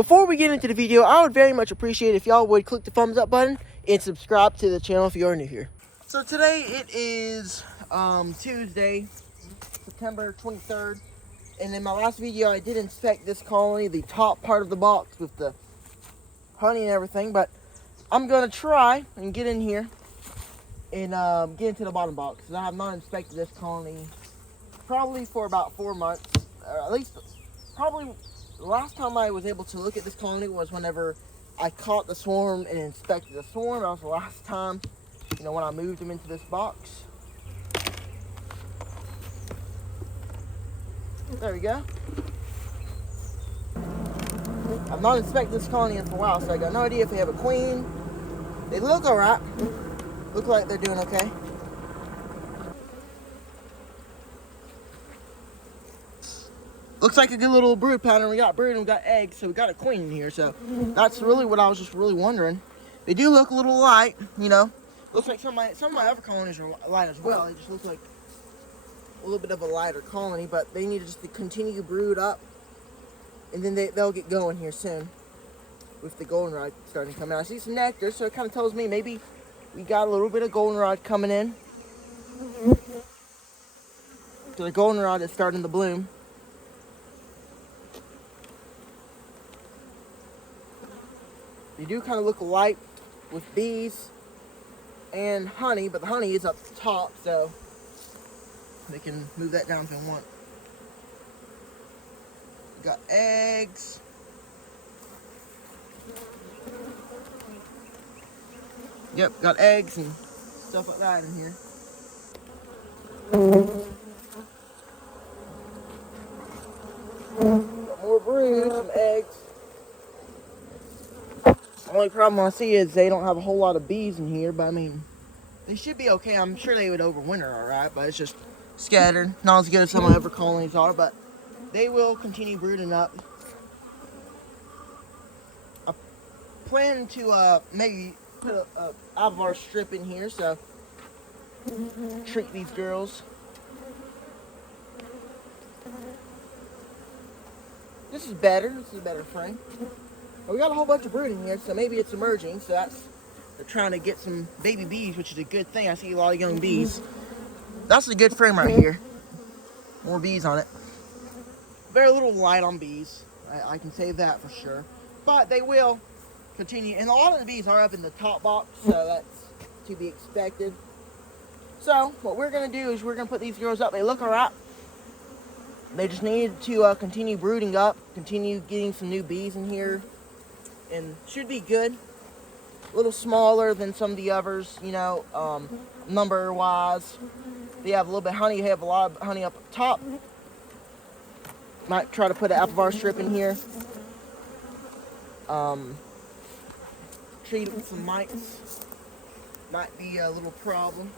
Before we get into the video, I would very much appreciate if y'all would click the thumbs up button and subscribe to the channel if you are new here. So today it is Tuesday, September 23rd. And in my last video, I did inspect this colony, the top part of the box with the honey and everything. But I'm going to try and get in here and get into the bottom box. I have not inspected this colony probably for about 4 months. Or at least, probably the last time I was able to look at this colony was whenever I caught the swarm and inspected the swarm. That was the last time, when I moved them into this box. There we go. I've not inspected this colony in for a while, so I got no idea if they have a queen. They look alright. Look like they're doing okay. Looks like a good little brood pattern. We got brood and we got eggs, so we got a queen in here. So that's really what I was just really wondering. They do look a little light, Looks like some of my other colonies are light as well. They just look like a little bit of a lighter colony, but they need just to continue brood up, and then they'll get going here soon with the goldenrod starting to come out. I see some nectar, so it kind of tells me maybe we got a little bit of goldenrod coming in. So the goldenrod is starting to bloom. They do kind of look light with bees and honey, but the honey is up the top, so they can move that down if they want. We got eggs. Yep, got eggs and stuff like that in here. Got more brood, some eggs. The only problem I see is they don't have a whole lot of bees in here, but I mean, they should be okay. I'm sure they would overwinter alright, but it's just scattered. Not as good as some of my other colonies are, but they will continue brooding up. I plan to maybe put a Avar strip in here, so treat these girls. This is better. This is a better frame. But we got a whole bunch of brood in here, so maybe it's emerging. So they're trying to get some baby bees, which is a good thing. I see a lot of young bees. That's a good frame right here. More bees on it. Very little light on bees. I can say that for sure. But they will continue. And a lot of the bees are up in the top box, so that's to be expected. So what we're going to do is we're going to put these girls up. They look alright. They just need to continue brooding up, continue getting some new bees in here, and should be good. A little smaller than some of the others, number-wise. They have a little bit of honey. They have a lot of honey up top. Might try to put an Avar strip in here. Treat it with some mites. Might be a little problem.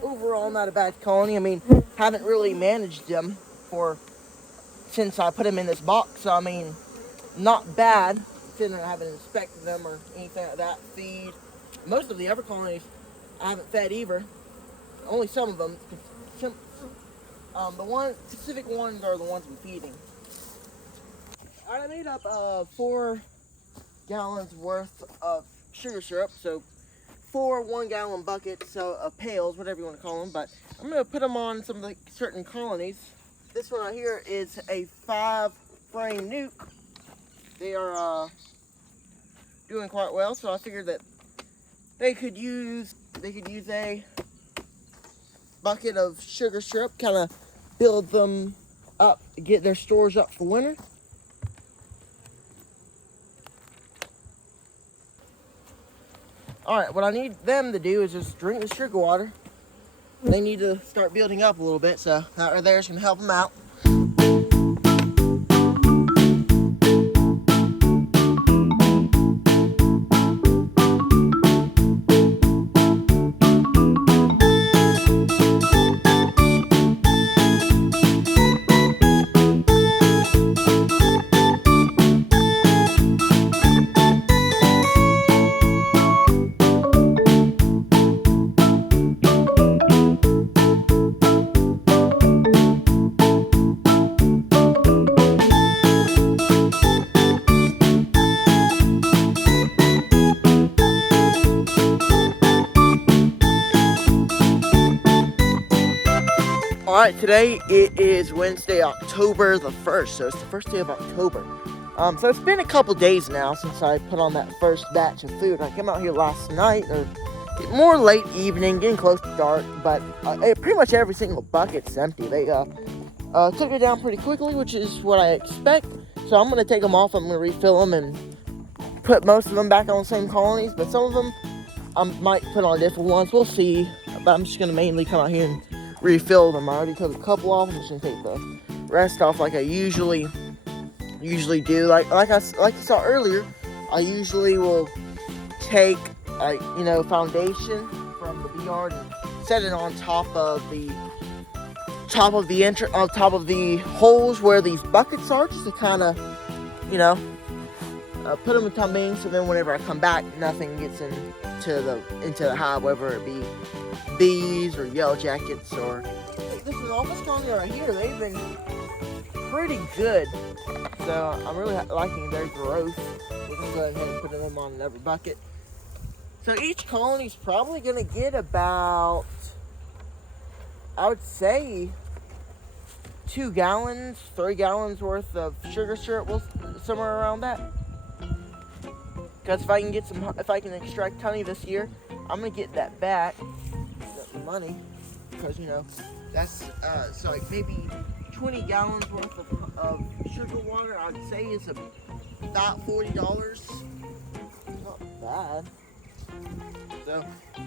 Overall, not a bad colony. I mean, haven't really managed them since I put them in this box. So, I mean, not bad. Considering I haven't inspected them or anything like that. Feed. Most of the other colonies I haven't fed either. Only some of them. The specific ones are the ones I'm feeding. I made up 4 gallons worth of sugar syrup. So 4 1-gallon buckets, so pails, whatever you want to call them. But I'm going to put them on some of the certain colonies. This one right here is a 5-frame nuke. They are doing quite well, so I figured that they could use a bucket of sugar syrup, kind of build them up, get their stores up for winter. Alright, what I need them to do is just drink the sugar water. They need to start building up a little bit, so that right there is going to help them out. Alright, today it is Wednesday, October the 1st, so it's the first day of October. So it's been a couple days now since I put on that first batch of food. I came out here last night, or more late evening, getting close to dark, but pretty much every single bucket's empty. They took it down pretty quickly, which is what I expect. So I'm going to take them off, I'm going to refill them and put most of them back on the same colonies, but some of them I might put on different ones. We'll see, but I'm just going to mainly come out here and refill them. I already took a couple off. I'm just going to take the rest off like I usually do. Like you saw earlier, I usually will take foundation from the bee yard and set it on top of the holes where these buckets are, just to kind of put them in tumbling, so then whenever I come back, nothing gets into the hive, whether it be bees or yellow jackets or this office colony right here. They've been pretty good, so I'm really liking their growth. We're gonna go ahead and put them on another bucket. So each colony's probably gonna get about, I would say, 2 gallons, 3 gallons worth of sugar syrup, somewhere around that. Because if I can extract honey this year, I'm gonna get that back, the money, because that's so like maybe 20 gallons worth of sugar water. I'd say is about $40. Not bad. So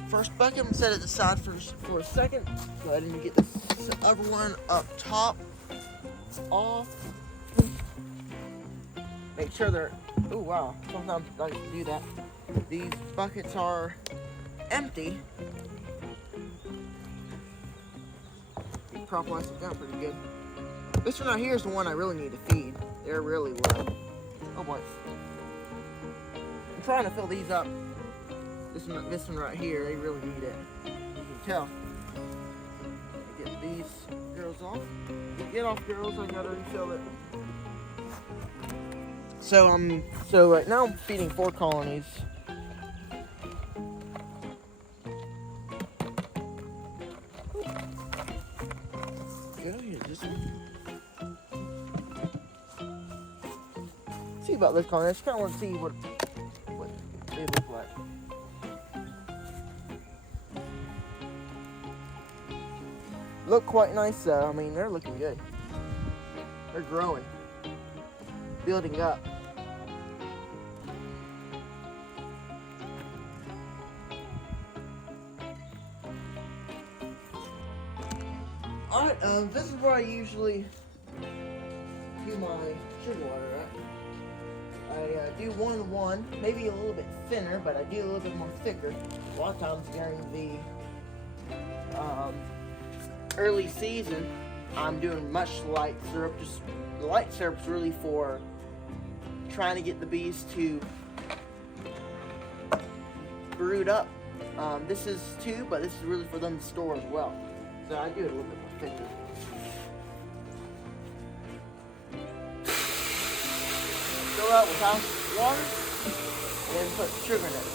first bucket, I'm gonna set it aside for a second. Go ahead and get this other one up top off. Make sure they're, oh wow, sometimes I like to do that. These buckets are empty. You prop-wise it down pretty good. This one right here is the one I really need to feed. They're really low. Oh boy. I'm trying to fill these up. This one right here, they really need it. You can tell. Get these girls off. Get off, girls, I gotta refill it. So right now I'm feeding 4 colonies. See about this colony. I just kind of want to see what they look like. Look quite nice though. I mean, they're looking good. They're growing, building up. Alright, this is where I usually do my sugar water at. I do 1-to-1, maybe a little bit thinner, but I do a little bit more thicker. A lot of times during the early season, I'm doing much light syrup. Just the light syrup's really for trying to get the bees to brood up. This is too, but this is really for them to store as well. So I do it a little bit more thicker. Fill out with house water and then put sugar in it.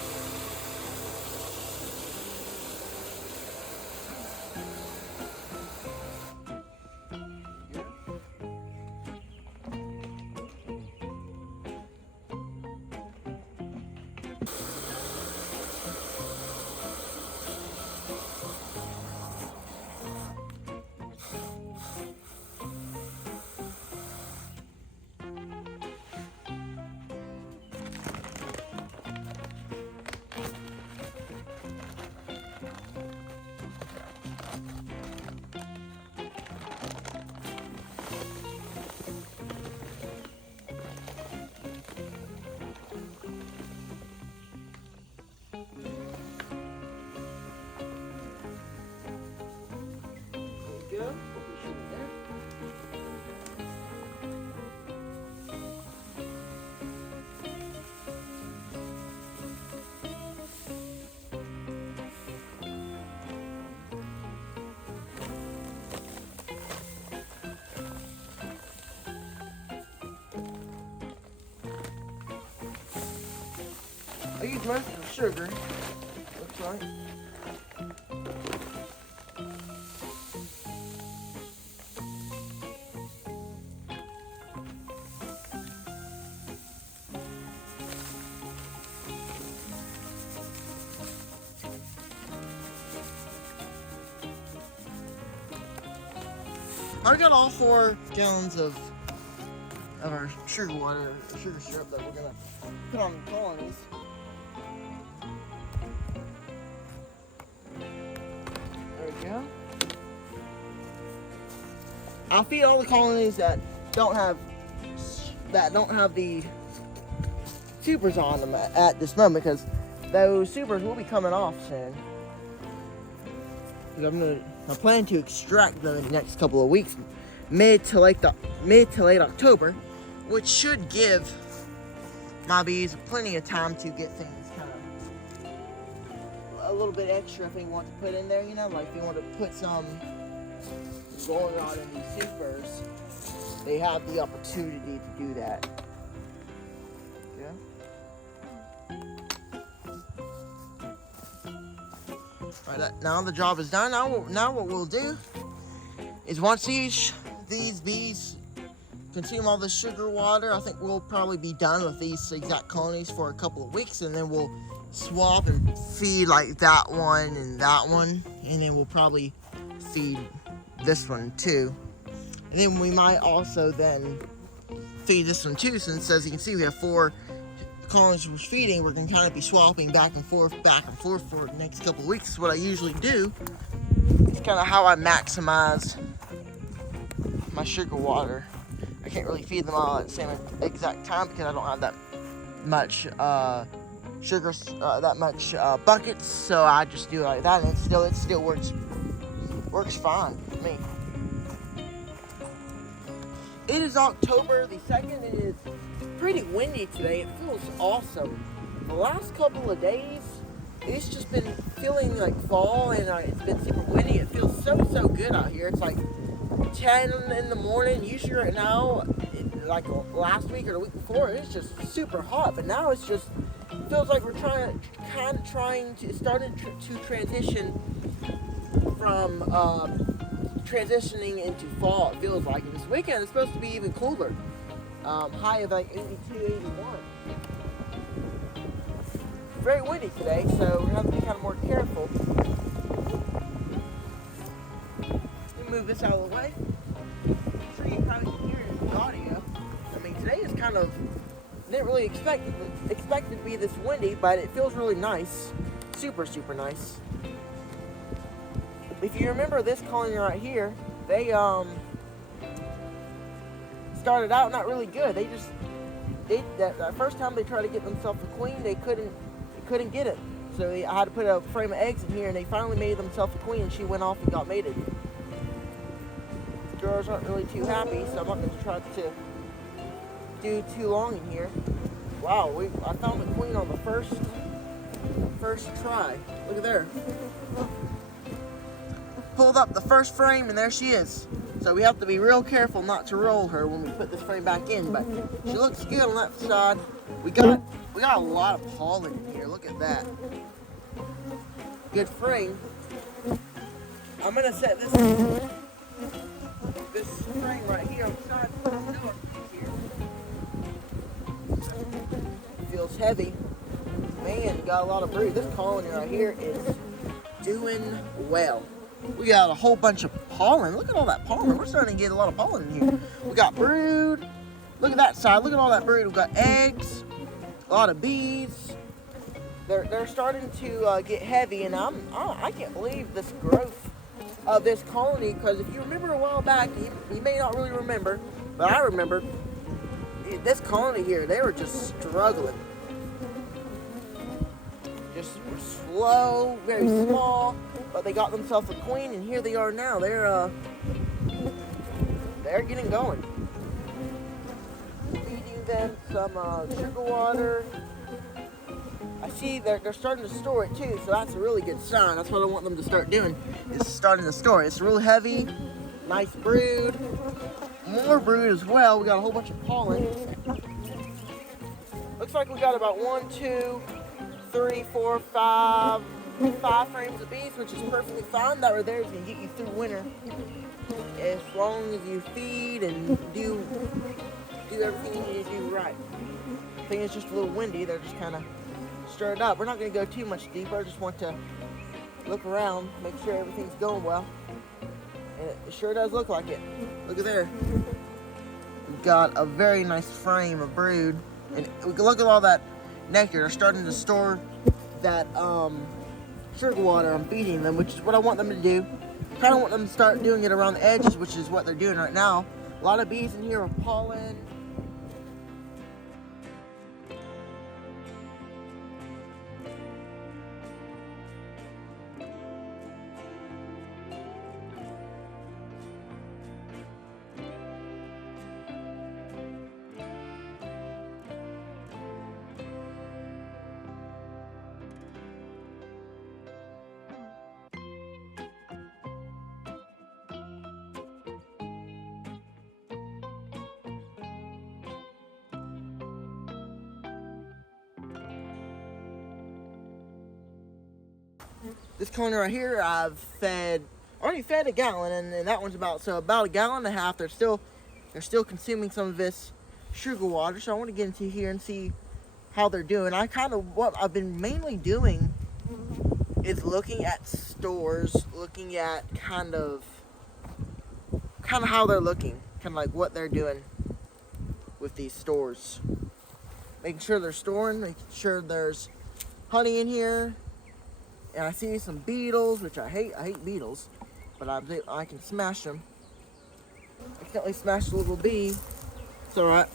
I use most of the sugar, looks like. I got all 4 gallons of our sugar water, sugar syrup that we're gonna put on the colonies. There we go. I'll feed all the colonies that don't have the supers on them at this moment, because those supers will be coming off soon. I plan to extract them in the next couple of weeks, mid to late October, which should give my bees plenty of time to get things kind of a little bit extra if they want to put in there. You know, like if you want to put some goldenrod in these supers, they have the opportunity to do that. Yeah. Right, now the job is done. Now what we'll do is once these bees consume all the sugar water, I think we'll probably be done with these exact colonies for a couple of weeks, and then we'll swap and feed like that one, and then we'll probably feed this one too. And then we might also then feed this one too, since as you can see we have 4 colonies we're feeding. We're going to kind of be swapping back and forth for the next couple of weeks. Is what I usually do. It's kind of how I maximize my sugar water. I can't really feed them all at the same exact time because I don't have that much sugar, buckets. So I just do it like that, and it still works fine for me. It is October the 2nd. It is pretty windy today. It feels awesome. The last couple of days, it's just been feeling like fall, and it's been super windy. It feels so good out here. It's like 10 in the morning. Usually right now, like last week or the week before, it's just super hot. But now it's just feels like we're starting to transition from transitioning into fall. It feels like, and this weekend it's supposed to be even cooler. High of like 82, 81. Very windy today, so we're gonna have to be kind of more careful. Let me move this out of the way. I'm sure you probably can hear it in the audio. I mean, today is kind of, didn't really expect it to be this windy, but it feels really nice. Super nice. If you remember this colony right here, they started out not really good. That first time they tried to get themselves a queen, they couldn't get it. So I had to put a frame of eggs in here, and they finally made themselves a queen, and she went off and got mated. Girls aren't really too happy, so I'm not going to try to do too long in here. Wow, I found the queen on the first try. Look at there. Pulled up the first frame, and there she is. So we have to be real careful not to roll her when we put this frame back in, but she looks good on that side. We got a lot of pollen in here. Look at that. Good frame. I'm gonna set this frame right here on the side of the door here. Feels heavy. Man, got a lot of brood. This colony right here is doing well. We got a whole bunch of pollen. Look at all that pollen. We're starting to get a lot of pollen in here. We got brood. Look at that side. Look at all that brood. We've got eggs. A lot of bees. They're starting to get heavy, and I can't believe this growth of this colony. Because if you remember a while back, you may not really remember, but I remember this colony here. They were just struggling. Just slow, very small, but they got themselves a queen, and here they are now. They're getting going. Feeding them some sugar water. I see they're starting to store it too, so that's a really good sign. That's what I want them to start doing, is starting to store it. It's real heavy, nice brood, more brood as well. We got a whole bunch of pollen. Looks like we got about 1, 2, 3, 4, 5 frames of bees, which is perfectly fine. That right there is going to get you through winter, as long as you feed and do everything you need to do right. I think it's just a little windy. They're just kind of stirred up. We're not going to go too much deeper. I just want to look around, make sure everything's going well, and it sure does look like it. Look at there. We've got a very nice frame of brood. And we can look at all that nectar. They're starting to store that sugar water. I'm feeding them, which is what I want them to do. Kind of want them to start doing it around the edges, which is what they're doing right now. A lot of bees in here with pollen. This colony right here, I've already fed a gallon, and that one's about a gallon and a half. They're still consuming some of this sugar water. So I want to get into here and see how they're doing. What I've been mainly doing is looking at stores, looking at kind of how they're looking, kind of like what they're doing with these stores, making sure they're storing, making sure there's honey in here. And I see some beetles, which I hate beetles, but I can smash them. I accidentally smashed a little bee. It's alright.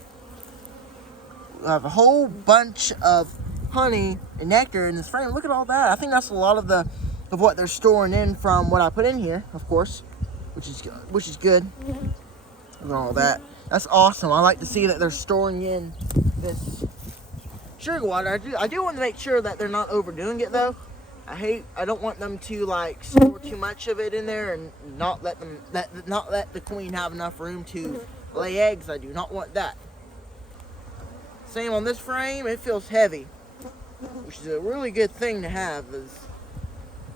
I have a whole bunch of honey and nectar in this frame. Look at all that. I think that's a lot of what they're storing in from what I put in here, of course, which is good. Look at all that. That's awesome. I like to see that they're storing in this sugar water. I do want to make sure that they're not overdoing it though. I don't want them to like store too much of it in there and not let the queen have enough room to lay eggs. I do not want that. Same on this frame, it feels heavy, which is a really good thing to have, is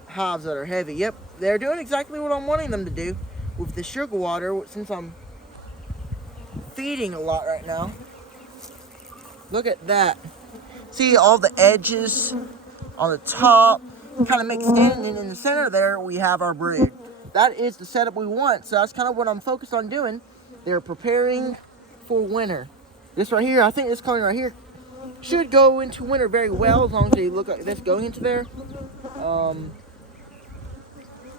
hives that are heavy. Yep, they're doing exactly what I'm wanting them to do with the sugar water, since I'm feeding a lot right now. Look at that. See all the edges on the top, kind of mixed in, and in the center there we have our brood. That is the setup we want, so that's kind of what I'm focused on doing. They're preparing for winter. This right here, I think this colony right here should go into winter very well, as long as they look like this going into there. All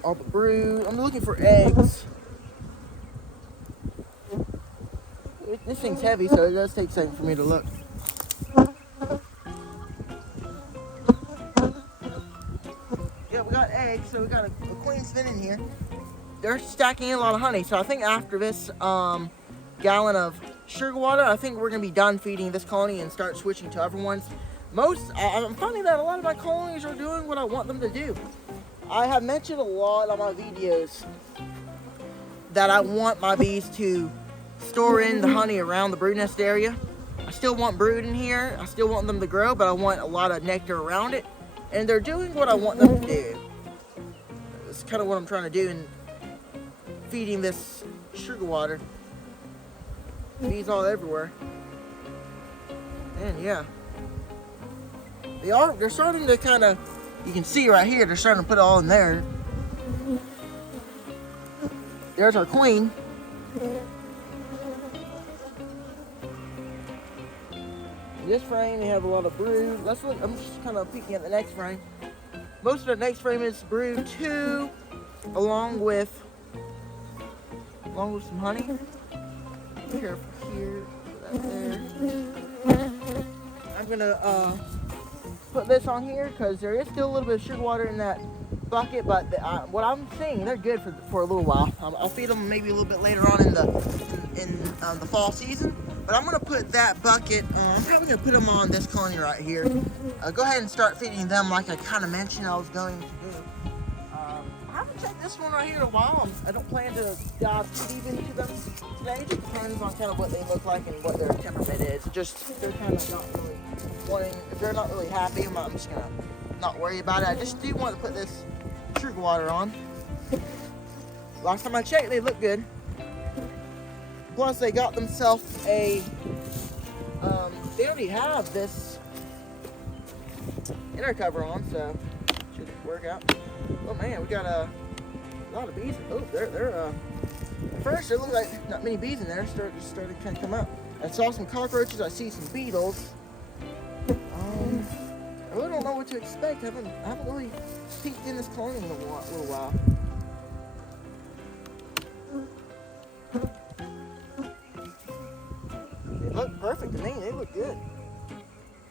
the brood. I'm looking for eggs. This thing's heavy, so it does take a second for me to look. Yeah, we got eggs, so we got a queen spinning here. They're stacking in a lot of honey, so I think after this gallon of sugar water, I think we're gonna be done feeding this colony and start switching to other ones. I'm finding that a lot of my colonies are doing what I want them to do. I have mentioned a lot on my videos that I want my bees to store in the honey around the brood nest area. I still want brood in here. I still want them to grow, but I want a lot of nectar around it. And they're doing what I want them to do. It's kind of what I'm trying to do in feeding this sugar water. Bees all everywhere. And yeah. They're starting to kind of, you can see right here, they're starting to put it all in there. There's our queen. In this frame, we have a lot of brood. Let's look. I'm just kind of peeking at the next frame. Most of the next frame is brood 2, along with some honey. Be careful here. Put that there. I'm gonna put this on here because there is still a little bit of sugar water in that bucket, but what I'm seeing, they're good for a little while. I'll feed them maybe a little bit later on in the fall season. But I'm gonna put that bucket, I'm probably gonna put them on this colony right here. Go ahead and start feeding them like I kind of mentioned I was going to do. I haven't checked this one right here in a while. I don't plan to dive too deep into them today. It just depends on kind of what they look like and what their temperament is. Just, they're kind of not really wanting, if they're not really happy, I'm just gonna not worry about it. I just do want to put this sugar water on. Last time I checked, they look good. Plus, they got themselves they already have this inner cover on, so should work out. Oh man, we got a lot of bees. Oh, they're At first, it looked like not many bees in there. Started to kind of come up. I saw some cockroaches. I see some beetles. I really don't know what to expect. I haven't really peeked in this colony in a little while. They look perfect to me. They look good.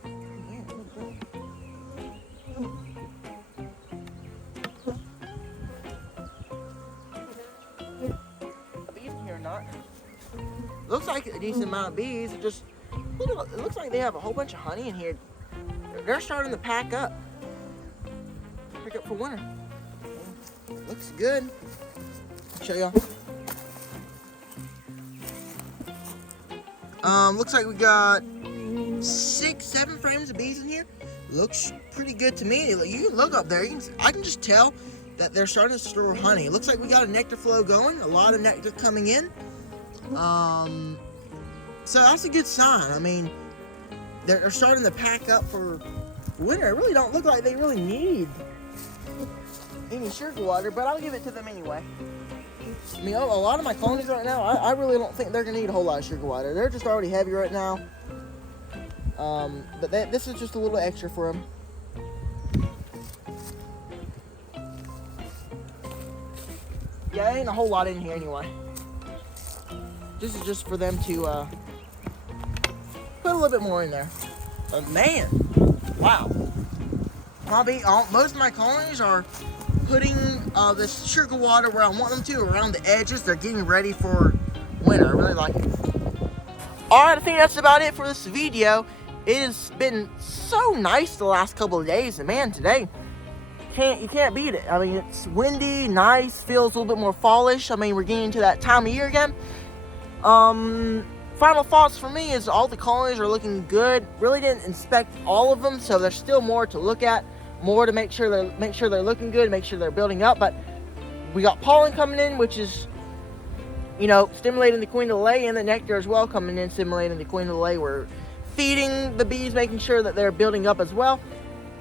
Yeah, they look good. Bees in here or not? Looks like a decent amount of bees. It looks like they have a whole bunch of honey in here. They're starting to pack up. Pick up for winter. Looks good. Show y'all. Looks like we got 6-7 frames of bees in here. Looks pretty good to me. You can look up there. I can just tell that they're starting to store honey. It looks like we got a nectar flow going. A lot of nectar coming in. So that's a good sign. I mean, they're starting to pack up for winter. It really don't look like they really need any sugar water, but I'll give it to them anyway. I mean, a lot of my colonies right now, I really don't think they're gonna need a whole lot of sugar water. They're just already heavy right now. But this is just a little extra for them. Yeah, there ain't a whole lot in here anyway. This is just for them to put a little bit more in there. But man, wow. Most of my colonies are putting this sugar water where I want them to, around the edges. They're getting ready for winter. I really like it. Alright, I think that's about it for this video. It has been so nice the last couple of days, and man, today, you can't beat it. I mean, it's windy, nice, feels a little bit more fallish. I mean, we're getting into that time of year again. Final thoughts for me is all the colonies are looking good. Really didn't inspect all of them, so there's still more to look at, more to make sure they're looking good, make sure they're building up. But we got pollen coming in, which is, you know, stimulating the queen to lay, and the nectar as well coming in, stimulating the queen to lay. We're feeding the bees, making sure that they're building up as well.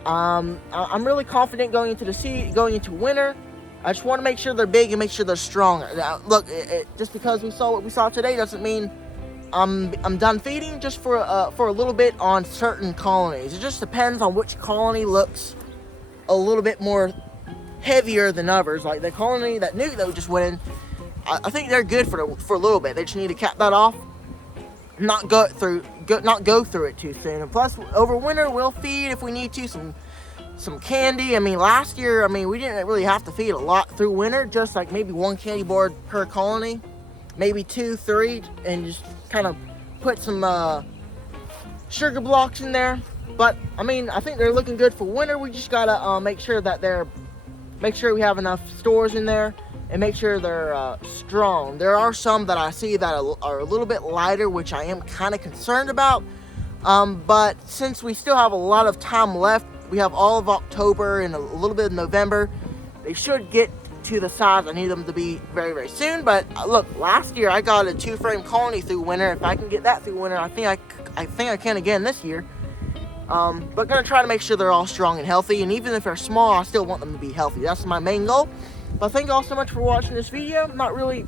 I'm really confident going into winter. I just want to make sure they're big and make sure they're strong. Now, look, just because we saw what we saw today doesn't mean I'm done feeding. Just for a little bit on certain colonies. It just depends on which colony looks a little bit more heavier than others. Like the colony, that nuke that we just went in, I think they're good for a little bit. They just need to cap that off, not go through it too soon. And plus, over winter we'll feed if we need to some candy. I mean, last year, we didn't really have to feed a lot through winter, just like maybe 1 candy board per colony, maybe 2, 3, and just kind of put some sugar blocks in there. But I mean, I think they're looking good for winter. We just gotta make sure we have enough stores in there and make sure they're strong. There are some that I see that are a little bit lighter, which I am kind of concerned about. But since we still have a lot of time left, we have all of October and a little bit of November, they should get to the size I need them to be very, very soon. But look, last year I got a 2-frame colony through winter. If I can get that through winter, I think I can again this year. But gonna try to make sure they're all strong and healthy, and even if they're small, I still want them to be healthy. That's my main goal. But thank you all so much for watching this video. Not really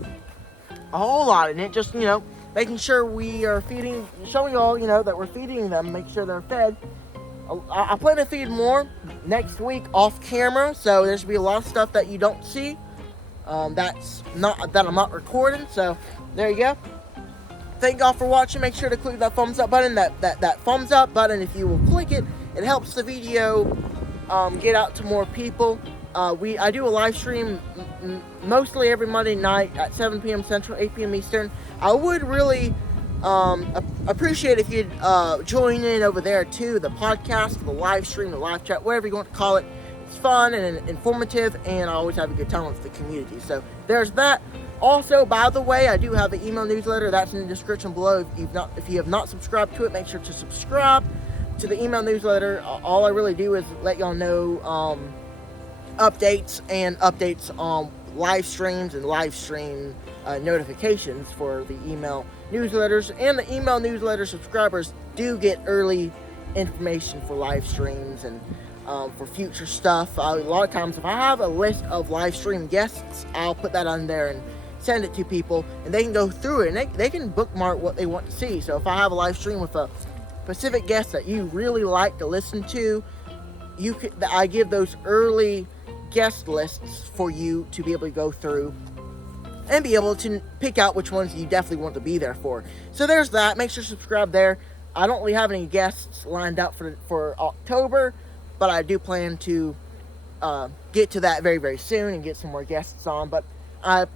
a whole lot in it, just, you know, making sure we are feeding, showing you all, you know, that we're feeding them, make sure they're fed. I plan to feed more next week off camera, so there's gonna be a lot of stuff that you don't see, that I'm not recording. So there you go. Thank y'all for watching. Make sure to click that thumbs up button. That thumbs up button, if you will click it, it helps the video get out to more people. I do a live stream mostly every Monday night at 7 p.m. Central, 8 p.m. Eastern. I would really appreciate if you'd join in over there too. The podcast, the live stream, the live chat, whatever you want to call it. It's fun and informative, and I always have a good time with the community. So there's that. Also, by the way, I do have an email newsletter. That's in the description below. If you have not subscribed to it, make sure to subscribe to the email newsletter. All I really do is let y'all know updates on live streams and live stream notifications for the email newsletters. And the email newsletter subscribers do get early information for live streams and for future stuff. A lot of times, if I have a list of live stream guests, I'll put that on there and send it to people, and they can go through it, and they can bookmark what they want to see. So if I have a live stream with a specific guest that you really like to listen to, I give those early guest lists for you to be able to go through and be able to pick out which ones you definitely want to be there for. So there's that. Make sure to subscribe there. I don't really have any guests lined up for October, but I do plan to get to that very, very soon and get some more guests on. But I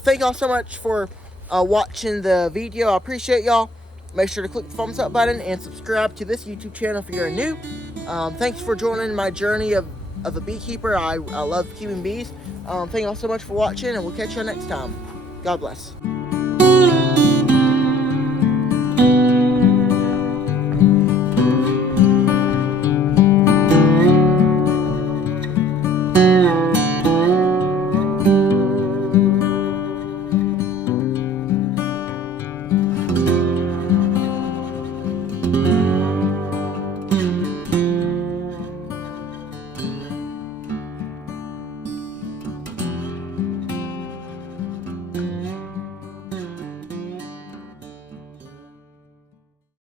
thank y'all so much for watching the video. I appreciate y'all. Make sure to click the thumbs up button and subscribe to this YouTube channel if you're new. Thanks for joining my journey of a beekeeper. I love keeping bees. Thank y'all so much for watching, and we'll catch you next time. God bless.